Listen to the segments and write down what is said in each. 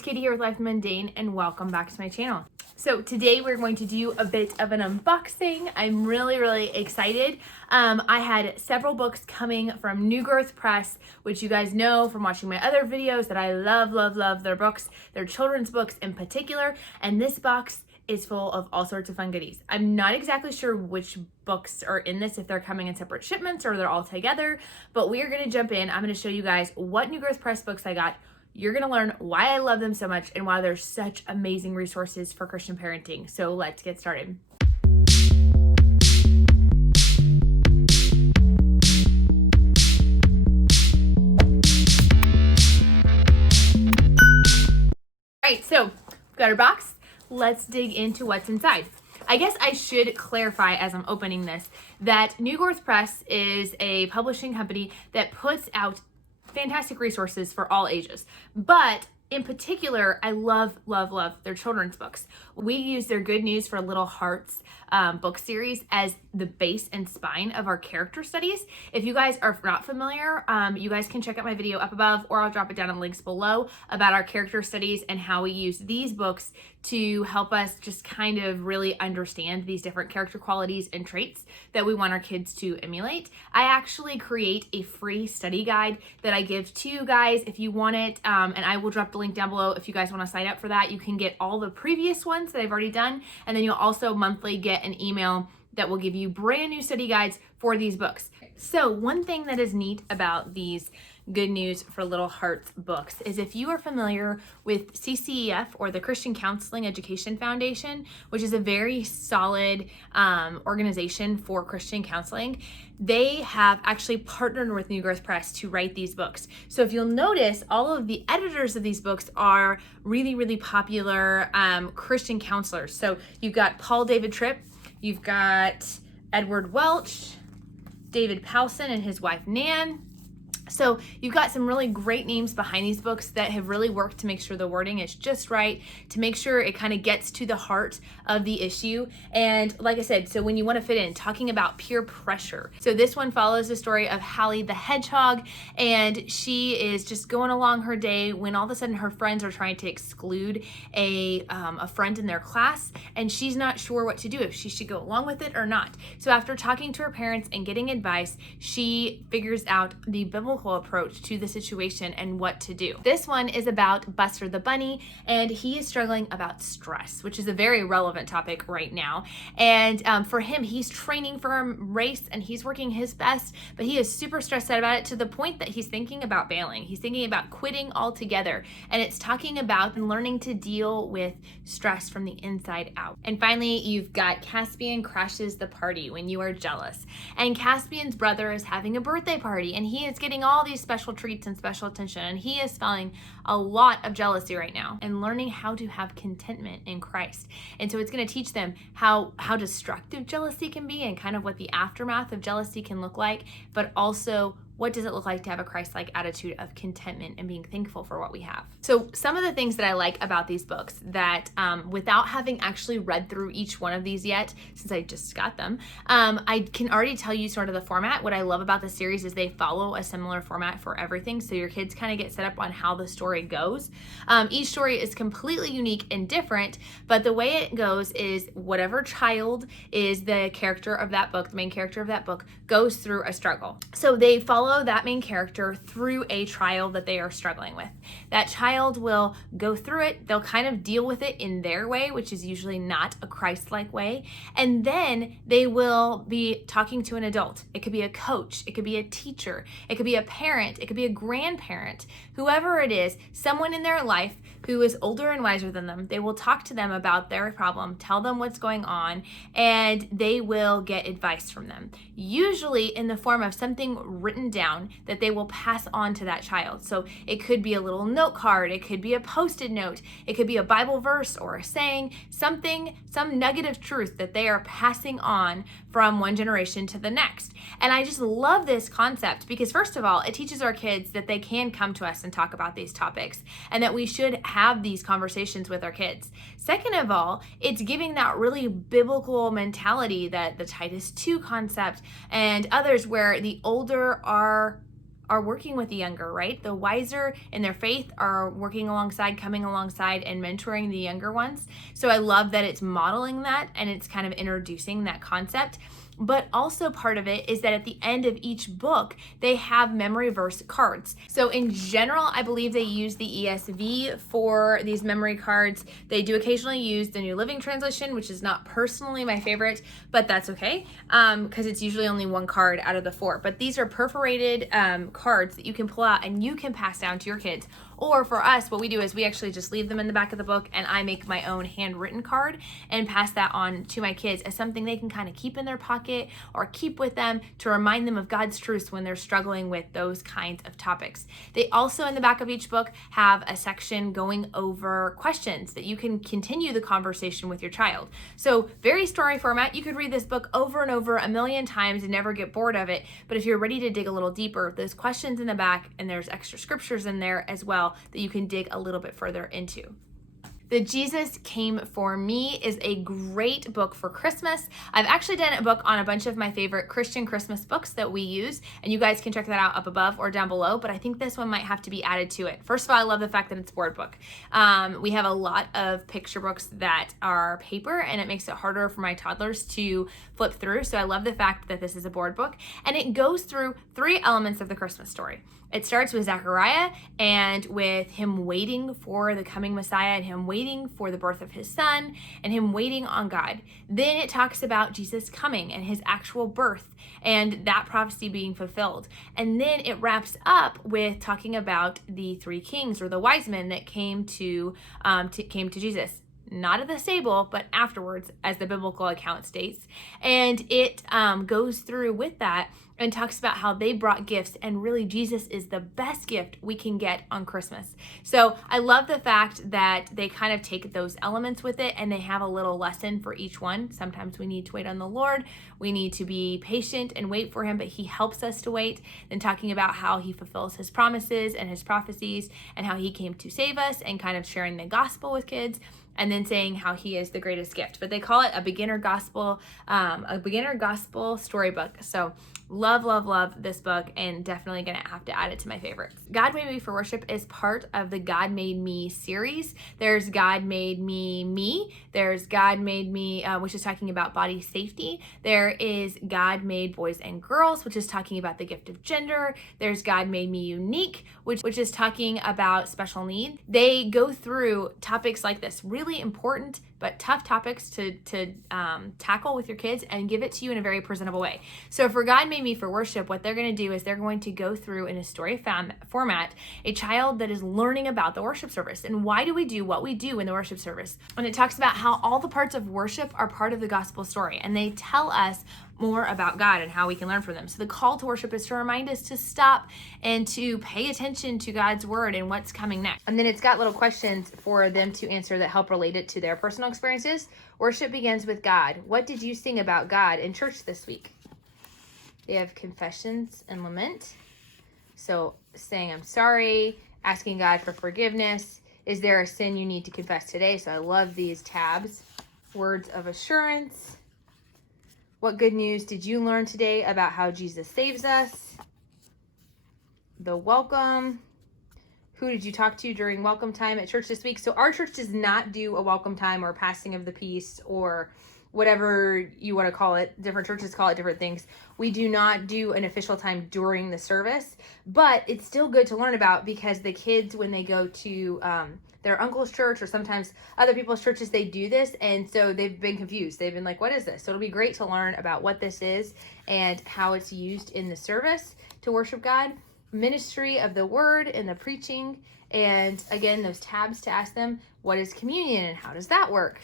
it's Katie here with Life Mundane, and welcome back to my channel. So today we're going to do a bit of an unboxing. I'm really excited. I had several books coming from New Growth Press, which you guys know from watching my other videos that I love their books, their children's books in particular, and this box is full of all sorts of fun goodies. I'm not exactly sure which books are in this, if they're coming in separate shipments or they're all together, but we are gonna jump in. I'm gonna show you guys what New Growth Press books I got. You're gonna learn why I love them so much and why they're such amazing resources for Christian parenting. So let's get started. All right, so we've got our box. Let's dig into what's inside. I guess I should clarify as I'm opening this that New Growth Press is a publishing company that puts out fantastic resources for all ages. But in particular, I love their children's books. We use their Good News for Little Hearts book series as the base and spine of our character studies. If you guys are not familiar, you guys can check out my video up above, or I'll drop it down in the links below about our character studies and how we use these books to help us just kind of really understand these different character qualities and traits that we want our kids to emulate. I actually create a free study guide that I give to you guys if you want it, and I will drop the link down below if you guys want to sign up for that. You can get all the previous ones that I've already done, and then you'll also monthly get an email that will give you brand new study guides for these books. So one thing that is neat about these Good News for Little Hearts books is if you are familiar with CCEF, or the Christian Counseling Education Foundation, which is a very solid organization for Christian counseling, they have actually partnered with New Growth Press to write these books. So if you'll notice, all of the editors of these books are really popular Christian counselors. So you've got Paul David Tripp, you've got Edward Welch, David Powson and his wife Nan. So you've got some really great names behind these books that have really worked to make sure the wording is just right, to make sure it kind of gets to the heart of the issue. And like I said, so when you want to fit in, talking about peer pressure. So this one follows the story of Hallie the Hedgehog, and she is just going along her day when all of a sudden her friends are trying to exclude a friend in their class, and she's not sure what to do, if she should go along with it or not. So after talking to her parents and getting advice, she figures out the biblical approach to the situation and what to do. This one is about Buster the Bunny, and he is struggling about stress, which is a very relevant topic right now. And for him, he's training for a race and he's working his best, but he is super stressed out about it to the point that he's thinking about bailing. He's thinking about quitting altogether. And it's talking about learning to deal with stress from the inside out. And finally, you've got Caspian crashes the party when you are jealous. And Caspian's brother is having a birthday party, and he is getting all these special treats and special attention, and he is feeling a lot of jealousy right now and learning how to have contentment in Christ. And so it's going to teach them how destructive jealousy can be and kind of what the aftermath of jealousy can look like, but also what does it look like to have a Christ-like attitude of contentment and being thankful for what we have. So some of the things that I like about these books that without having actually read through each one of these yet, since I just got them, I can already tell you sort of the format. What I love about the series is they follow a similar format for everything, so your kids kind of get set up on how the story goes. Each story is completely unique and different, but the way it goes is whatever child is the character of that book, the main character of that book, goes through a struggle. So they follow that main character through a trial that they are struggling with. That child will go through it, they'll kind of deal with it in their way, which is usually not a Christ-like way, and then they will be talking to an adult. It could be a coach, it could be a teacher, it could be a parent, it could be a grandparent, whoever it is, someone in their life who is older and wiser than them. They will talk to them about their problem, tell them what's going on, and they will get advice from them, usually in the form of something written down that they will pass on to that child. So it could be a little note card, it could be a post-it note, it could be a Bible verse or a saying, something, some nugget of truth that they are passing on from one generation to the next. And I just love this concept because, first of all, it teaches our kids that they can come to us and talk about these topics and that we should have these conversations with our kids. Second of all, it's giving that really biblical mentality that the Titus 2 concept and others, where the older our are working with the younger, right? The wiser in their faith are working alongside, coming alongside, and mentoring the younger ones. So I love that it's modeling that and it's kind of introducing that concept. But also part of it is that at the end of each book, they have memory verse cards. So in general, I believe they use the ESV for these memory cards. They do occasionally use the New Living Translation, which is not personally my favorite, but that's okay, because it's usually only one card out of the 4. But these are perforated cards that you can pull out and you can pass down to your kids. Or for us, what we do is we actually just leave them in the back of the book, and I make my own handwritten card and pass that on to my kids as something they can kind of keep in their pocket or keep with them to remind them of God's truths when they're struggling with those kinds of topics. They also, in the back of each book, have a section going over questions that you can continue the conversation with your child. So very story format. You could read this book over and over a million times and never get bored of it. But if you're ready to dig a little deeper, there's questions in the back and there's extra scriptures in there as well that you can dig a little bit further into. The Jesus Came For Me is a great book for Christmas. I've actually done a book on a bunch of my favorite Christian Christmas books that we use, and you guys can check that out up above or down below, but I think this one might have to be added to it. First of all, I love the fact that it's a board book. We have a lot of picture books that are paper, and it makes it harder for my toddlers to flip through, so I love the fact that this is a board book, and it goes through 3 elements of the Christmas story. It starts with Zechariah and with him waiting for the coming Messiah and him waiting for the birth of his son and him waiting on God. Then it talks about Jesus coming and his actual birth and that prophecy being fulfilled. And then it wraps up with talking about the 3 kings or the wise men that came to Jesus. Not at the stable, but afterwards, as the biblical account states. And it goes through with that and talks about how they brought gifts, and really Jesus is the best gift we can get on Christmas. So I love the fact that they kind of take those elements with it and they have a little lesson for each one. Sometimes we need to wait on the Lord. We need to be patient and wait for him, but he helps us to wait. Then talking about how he fulfills his promises and his prophecies and how he came to save us and kind of sharing the gospel with kids. And then saying how he is the greatest gift. But they call it a beginner gospel storybook. So love this book, and definitely gonna have to add it to my favorites. God Made Me for Worship is part of the God Made Me series. There's God Made Me. There's God Made Me, which is talking about body safety. There is God Made Boys and Girls, which is talking about the gift of gender. There's God Made Me Unique, which is talking about special needs. They go through topics like this, really important but tough topics to tackle with your kids, and give it to you in a very presentable way. So for God Made Me for Worship, what they're going to do is they're going to go through in a story format a child that is learning about the worship service and why do we do what we do in the worship service. And it talks about how all the parts of worship are part of the gospel story, and they tell us more about God and how we can learn from them. So the call to worship is to remind us to stop and to pay attention to God's word and what's coming next. And then it's got little questions for them to answer that help relate it to their personal experiences. Worship begins with God. What did you sing about God in church this week? They have confessions and lament. So saying I'm sorry, asking God for forgiveness. Is there a sin you need to confess today? So I love these tabs. Words of assurance. What good news did you learn today about how Jesus saves us? The welcome. Who did you talk to during welcome time at church this week? So our church does not do a welcome time or passing of the peace or whatever you want to call it. Different churches call it different things. We do not do an official time during the service, but it's still good to learn about because the kids, when they go to their uncle's church or sometimes other people's churches, they do this, and so they've been confused. They've been like, what is this? So it'll be great to learn about what this is and how it's used in the service to worship God. Ministry of the word and the preaching, and again, those tabs to ask them, what is communion and how does that work?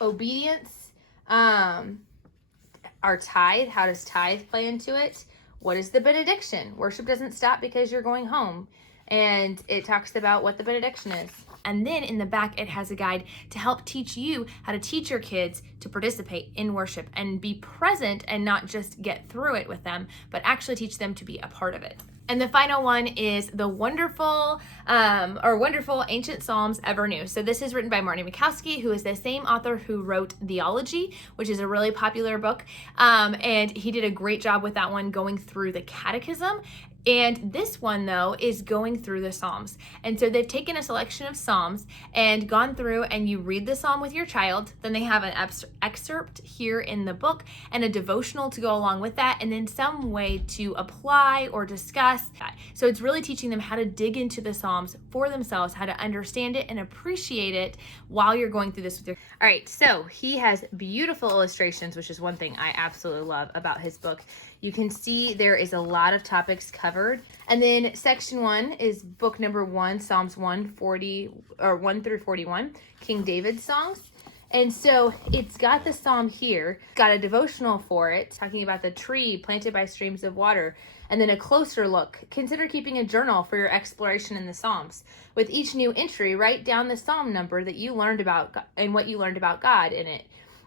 Obedience, our tithe, how does tithe play into it? What is the benediction? Worship doesn't stop because you're going home. And it talks about what the benediction is. And then in the back, it has a guide to help teach you how to teach your kids to participate in worship and be present and not just get through it with them, but actually teach them to be a part of it. And the final one is the wonderful Ancient Psalms Ever New. So this is written by Marty Mikowski, who is the same author who wrote Theology, which is a really popular book. And he did a great job with that one, going through the catechism. And this one, though, is going through the Psalms. And so they've taken a selection of Psalms and gone through, and you read the Psalm with your child. Then they have an excerpt here in the book and a devotional to go along with that, and then some way to apply or discuss that. So it's really teaching them how to dig into the Psalms for themselves, how to understand it and appreciate it while you're going through this with your. All right, so he has beautiful illustrations, which is one thing I absolutely love about his book. You can see there is a lot of topics covered. And then section 1 is book number 1, Psalms 1 through 41, King David's songs. And so it's got the psalm here, got a devotional for it, talking about the tree planted by streams of water, and then a closer look. Consider keeping a journal for your exploration in the Psalms. With each new entry, write down the psalm number that you learned about and what you learned about God in it,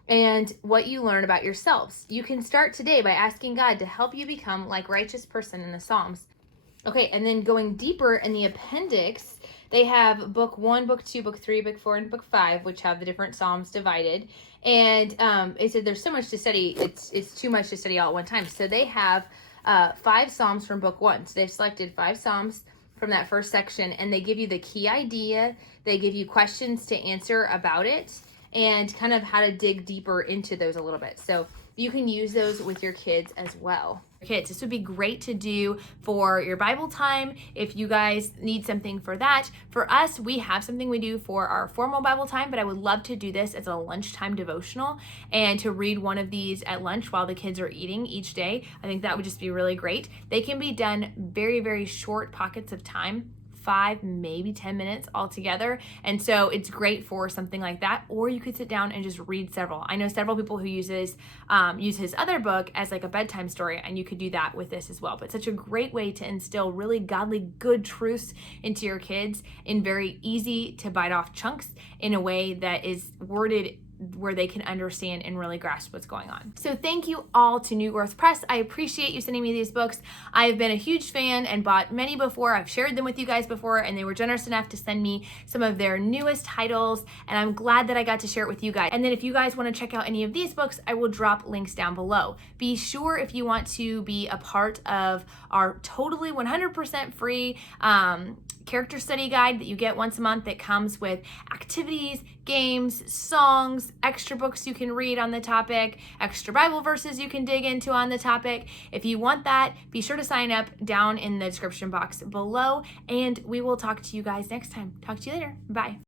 and what you learn about yourselves. You can start today by asking God to help you become like righteous person in the Psalms. Okay, and then going deeper in the appendix, they have book 1, book 2, book 3, book 4, and book 5, which have the different Psalms divided. And it said there's so much to study, it's too much to study all at one time. So they have 5 Psalms from book 1. So they've selected 5 Psalms from that first section, and they give you the key idea. They give you questions to answer about it, and kind of how to dig deeper into those a little bit. So you can use those with your kids as well. Kids, this would be great to do for your Bible time if you guys need something for that. For us, we have something we do for our formal Bible time, but I would love to do this as a lunchtime devotional and to read one of these at lunch while the kids are eating each day. I think that would just be really great. They can be done very, very short pockets of time, 5, maybe 10 minutes altogether. And so it's great for something like that. Or you could sit down and just read several. I know several people who use his other book as like a bedtime story, and you could do that with this as well. But such a great way to instill really godly, good truths into your kids in very easy to bite off chunks in a way that is worded where they can understand and really grasp what's going on. So thank you all to New Growth Press. I appreciate you sending me these books. I've been a huge fan and bought many before. I've shared them with you guys before, and they were generous enough to send me some of their newest titles, and I'm glad that I got to share it with you guys. And then if you guys want to check out any of these books, I will drop links down below. Be sure, if you want to be a part of our totally 100% free character study guide that you get once a month, that comes with activities, games, songs, extra books you can read on the topic, extra Bible verses you can dig into on the topic. If you want that, be sure to sign up down in the description box below, and we will talk to you guys next time. Talk to you later. Bye.